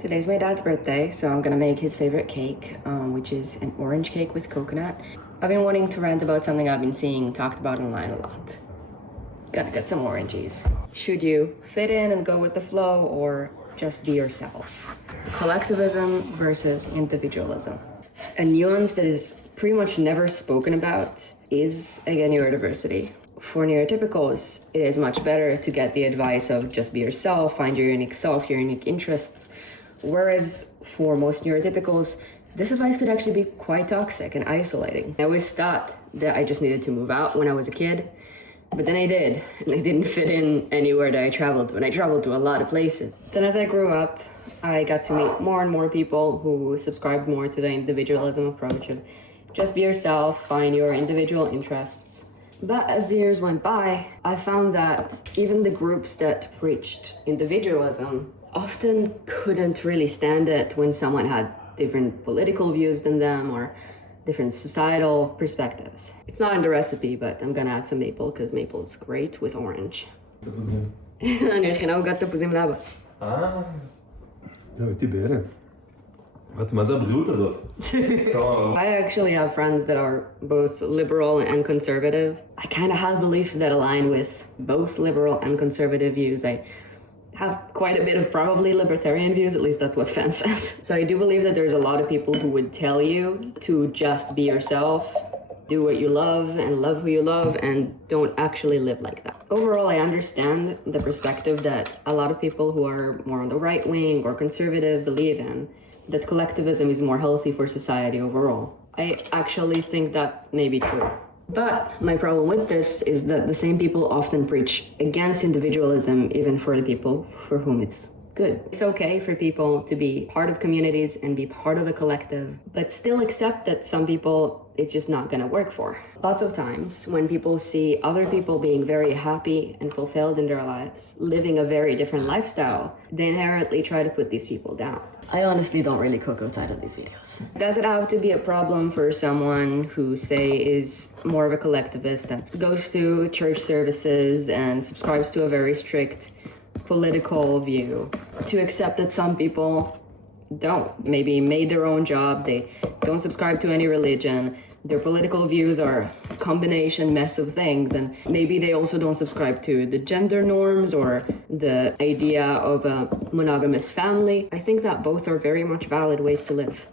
Today's my dad's birthday, so I'm gonna make his favorite cake, which is an orange cake with coconut. I've been wanting to rant about something I've been seeing talked about online a lot. Gotta get some oranges. Should you fit in and go with the flow, or just be yourself? Collectivism versus individualism. A nuance that is pretty much never spoken about is, again, neurodiversity. For neurotypicals, it is much better to get the advice of just be yourself, find your unique self, your unique interests. Whereas for most neurotypicals, this advice could actually be quite toxic and isolating. I always thought that I just needed to move out when I was a kid, but then I did, and I didn't fit in anywhere that I traveled to, and I traveled to a lot of places. Then as I grew up, I got to meet more and more people who subscribed more to the individualism approach of just be yourself, find your individual interests. But as the years went by, I found that even the groups that preached individualism often couldn't really stand it when someone had different political views than them or different societal perspectives. It's not in the recipe, but I'm gonna add some maple because maple is great with orange. אני הכינה עוגת תפוזים לאבא. זהו, הייתי בהלם. מה זה הבריאות הזאת? I actually have friends that are both liberal and conservative. I kind of have beliefs that align with both liberal and conservative views. I have quite a bit of probably libertarian views, at least that's what Fan says. So I do believe that there's a lot of people who would tell you to just be yourself, do what you love and love who you love, and don't actually live like that. Overall, I understand the perspective that a lot of people who are more on the right wing or conservative believe in, that collectivism is more healthy for society overall. I actually think that may be true. But my problem with this is that the same people often preach against individualism, even for the people for whom it's good. It's okay for people to be part of communities and be part of a collective, but still accept that some people it's just not gonna work for. Lots of times when people see other people being very happy and fulfilled in their lives, living a very different lifestyle, they inherently try to put these people down. I honestly don't really cook outside of these videos. Does it have to be a problem for someone who, say, is more of a collectivist and goes to church services and subscribes to a very strict political view to accept that some people don't, maybe made their own job, they don't subscribe to any religion, their political views are a combination mess of things, and maybe they also don't subscribe to the gender norms or the idea of a monogamous family? I think that both are very much valid ways to live.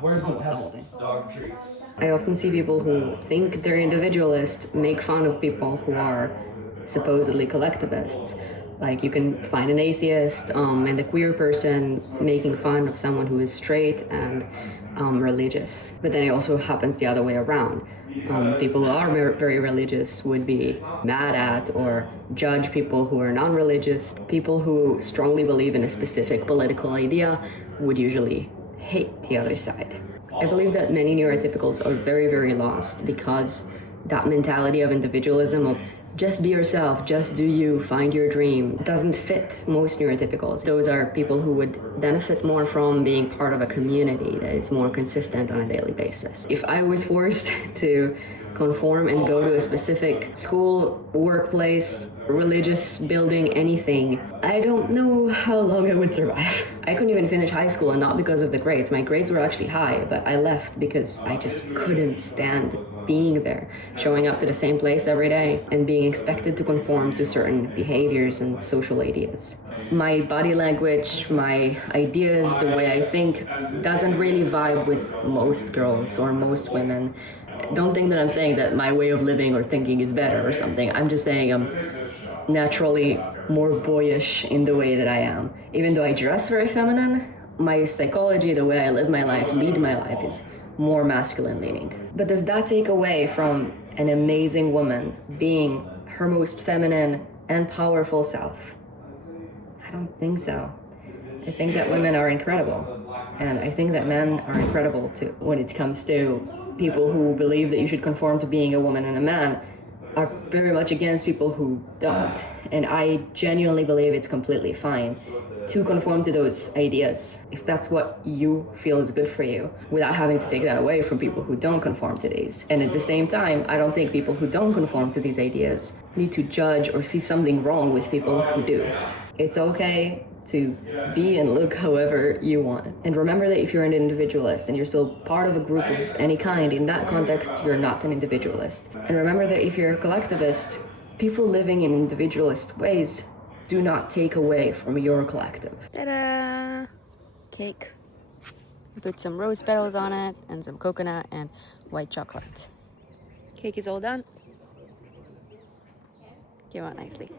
Where's the best dog treats? I often see people who think they're individualist make fun of people who are supposedly collectivists. Like you can find an atheist and a queer person making fun of someone who is straight and religious. But then it also happens the other way around. People who are very religious would be mad at or judge people who are non-religious. People who strongly believe in a specific political idea would usually hate the other side. I believe that many neurotypicals are very, very lost because that mentality of individualism, of just be yourself, just do you, find your dream, doesn't fit most neurotypicals. Those are people who would benefit more from being part of a community that is more consistent on a daily basis. If I was forced to conform and go to a specific school, workplace, religious building, anything, I don't know how long I would survive. I couldn't even finish high school, and not because of the grades. My grades were actually high, but I left because I just couldn't stand being there, showing up to the same place every day and being expected to conform to certain behaviors and social ideas. My body language, my ideas, the way I think doesn't really vibe with most girls or most women. Don't think that I'm saying that my way of living or thinking is better or something. I'm just saying I'm naturally more boyish in the way that I am. Even though I dress very feminine, my psychology, the way I live my life, lead my life, is more masculine leaning. But does that take away from an amazing woman being her most feminine and powerful self? I don't think so. I think that women are incredible. And I think that men are incredible too. When it comes to people who believe that you should conform to being a woman and a man are very much against people who don't. And I genuinely believe it's completely fine to conform to those ideas if that's what you feel is good for you, without having to take that away from people who don't conform to these. And at the same time, I don't think people who don't conform to these ideas need to judge or see something wrong with people who do. It's okay to be and look however you want. And remember that if you're an individualist and you're still part of a group of any kind, in that context, you're not an individualist. And remember that if you're a collectivist, people living in individualist ways do not take away from your collective. Ta-da! Cake. Put some rose petals on it and some coconut and white chocolate. Cake is all done. Came out nicely.